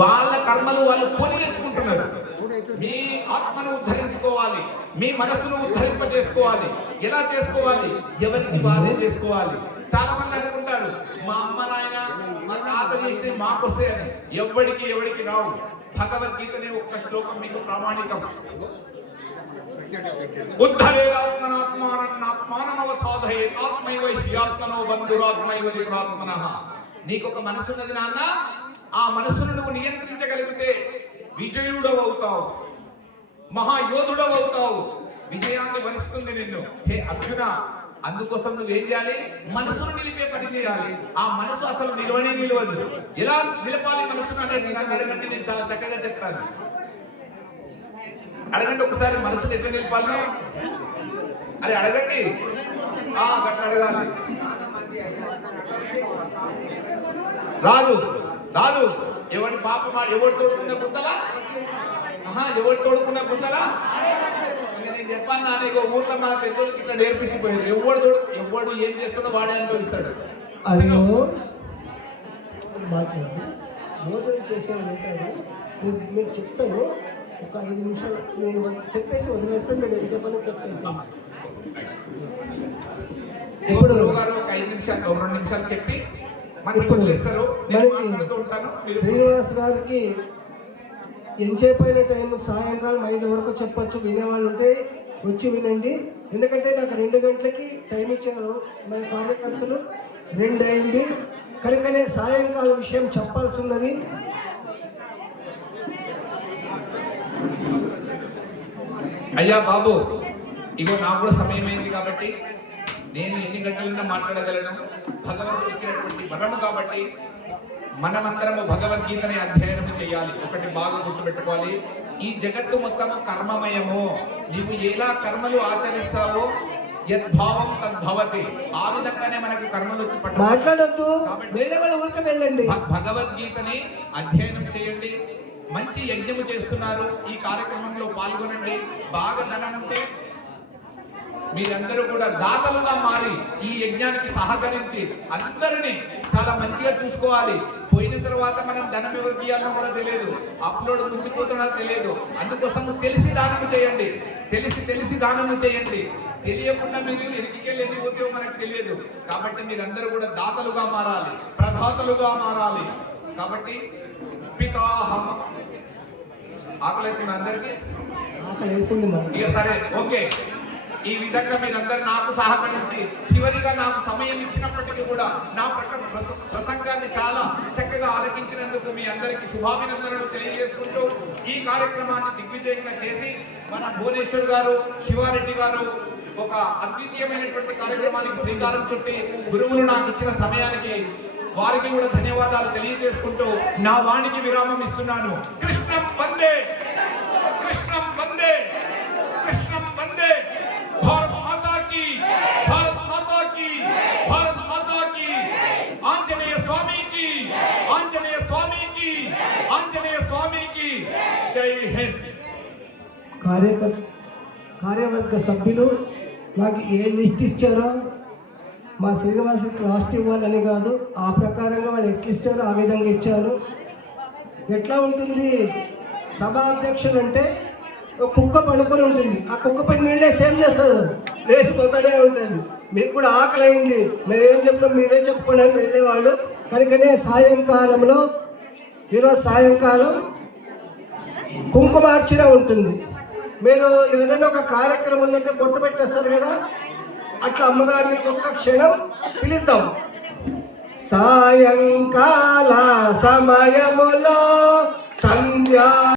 వాళ్ళ కర్మలు వాళ్ళు కొని తెచ్చుకుంటున్నారు మీ ఆత్మను ఉద్ధరించుకోవాలి. మీ మనసును ఉద్ధరింప చేసుకోవాలి ఎలా చేసుకోవాలి? ఎవరికి బాధే చేసుకోవాలి. చాలా మంది అనుకుంటారు మా అమ్మ నాయన మా తాత చేసిన మాకొస్తే అని. ఎవడికి ఎవరికి రావు. భగవద్గీతనే ఒక్క శ్లోకం మీకు ప్రామాణికం. ఉద్ధరేరాత్మనాత్మానమాత్మానమవసాధయే ఆత్మైవ హ్యాత్మనో బంధురాత్మైవ నిపురాత్మనః నీకు ఒక మనసున్నది నాన్న ఆ మనసును నువ్వు నియంత్రించగలిగితే విజయుడవు అవుతావు. మహాయోధుడవు అవుతావు. విజయాన్ని వరిస్తుంది నిన్ను. హే అర్జున అందుకోసం నువ్వేం చేయాలి? మనసును నిలిపే పని చేయాలి. ఆ మనసు అసలు నిలవనే నిలవదు. ఎలా నిలపాలి మనసును అనేది నన్ను అడగండి నేను చాలా చక్కగా చెప్తాను. అడగండి ఒకసారి మనసును ఎట్లా నిలపాలి అరే అడగండి. ఆ గట్ల అడగాలి. రాదు. రాదు ఎవరి పాప ఎవరు తోడుకున్న గుంతలా? ఎవరు తోడుకున్న గుంతలా? ఇంకా నేను చెప్పాను నా నీకు ఊర్లో మన పెద్దోళ్ళకి ఇట్లా నేర్పించిపోయింది ఎవడు తోడు ఎవడు ఏం చేస్తున్నా వాడే అనుభవిస్తాడు. అయ్యో. భోజనం చేసేవాళ్ళు మీరు మీరు చెప్తాను. ఒక ఐదు నిమిషాలు నేను చెప్పేసి వదిలేస్తాను. మీరు ఏం చెప్పాలో చెప్పేసి. ఇప్పుడు గారు ఒక ఐదు నిమిషాలు రెండు నిమిషాలు చెప్పి మనకి ఇప్పుడు వదిలేస్తారు శ్రీనివాస్ గారికి ఎంతసేపు టైం సాయంకాలం ఐదు వరకు చెప్పచ్చు వినేవాళ్ళు ఉంటే వచ్చి వినండి. ఎందుకంటే నాకు రెండు గంటలకి టైం ఇచ్చారు మన కార్యకర్తలు. రెండు అయింది కనుకనే సాయంకాలం విషయం చెప్పాల్సి ఉన్నది అయ్యా బాబు ఇగో నాకు కూడా సమయం అయింది కాబట్టి నేను ఎన్ని గంటలైనా మాట్లాడగలను. భగవంతుడు ఇచ్చినటువంటి వరము కాబట్టి మనమందరము భగవద్గీతని అధ్యయనం చేయాలి. ఒకటి బాగా గుర్తుపెట్టుకోవాలి. ఈ జగత్తు మొత్తము కర్మమయము. నీవు ఎలా కర్మలు ఆచరిస్తావో యద్భావం తద్భవతి ఆ విధంగానే మనకు కర్మలు మాట్లాడొద్దు. వెళ్ళండి. భగవద్గీతని అధ్యయనం చేయండి. మంచి యజ్ఞము చేస్తున్నారు. ఈ కార్యక్రమంలో పాల్గొనండి. బాగా ధనం ఉంటే మీరందరూ కూడా దాతలుగా మారి ఈ యజ్ఞానికి సహకరించి అందరినీ చాలా మంచిగా చూసుకోవాలి. పోయిన తర్వాత మనం ధనం ఎవరికి ఇవ్వాలో కూడా తెలియదు. అప్లోడ్ ముంచిపోతున్నా తెలియదు. అందుకోసం తెలిసి దానము చేయండి. తెలిసి తెలిసి దానము చేయండి. తెలియకుండా మీరు ఎరికికెళ్ళి వెళ్ళిపోతే మనకు తెలియదు. కాబట్టి మీరందరూ కూడా దాతలుగా మారాలి. ప్రధాతలుగా మారాలి. కాబట్టి ఆకలి అందరికీ? ఇక సరే ఓకే. ఈ విధంగా మీరందరూ నాకు సహకరించి చివరిగా నాకు సమయం ఇచ్చినప్పటికీ కూడా నా ప్రక- ప్రసంగాన్ని చాలా చక్కగా ఆలకించినందుకు మీ అందరికీ శుభాభినందనలు తెలియజేసుకుంటూ ఈ కార్యక్రమాన్ని దిగ్విజయంగా చేసి మన భువనేశ్వర్ గారు శివారెడ్డి గారు ఒక అద్వితీయమైనటువంటి కార్యక్రమానికి శ్రీకారం చుట్టి గురువులు నాకు ఇచ్చిన సమయానికి వారికి కూడా ధన్యవాదాలు తెలియజేసుకుంటూ నా వాణికి విరామం ఇస్తున్నాను. కృష్ణం వందే! కృష్ణం వందే! కార్యకర్త కార్యకర్ కార్యవర్గ సభ్యులు నాకు ఏ లిస్ట్ ఇచ్చారో మా శ్రీనివాసకి లాస్ట్ ఇవ్వాలని కాదు ఆ ప్రకారంగా వాళ్ళు ఎక్కిస్తారో ఆ విధంగా ఇచ్చారు. ఎట్లా ఉంటుంది? సభాధ్యక్షులు అంటే ఒక కుక్క పడుకొని ఉంటుంది. ఆ కుక్క పని నీళ్ళే సేమ్ చేస్తుంది లేచిపోతానే ఉంటుంది. మీకు కూడా ఆకలి అయింది. మేము ఏం చెప్పినాం మీరే చెప్పుకోండి అని వెళ్ళేవాళ్ళు. కనుకనే సాయంకాలంలో ఈరోజు సాయంకాలం కుంకుమార్చన ఉంటుంది. మీరు ఏదైనా ఒక కార్యక్రమం ఉందంటే బొట్టు పెట్టేస్తారు కదా? అట్లా అమ్మగారిని ఒక్క క్షణం పిలుద్దాం. సాయంకాల సమయములో సంధ్యా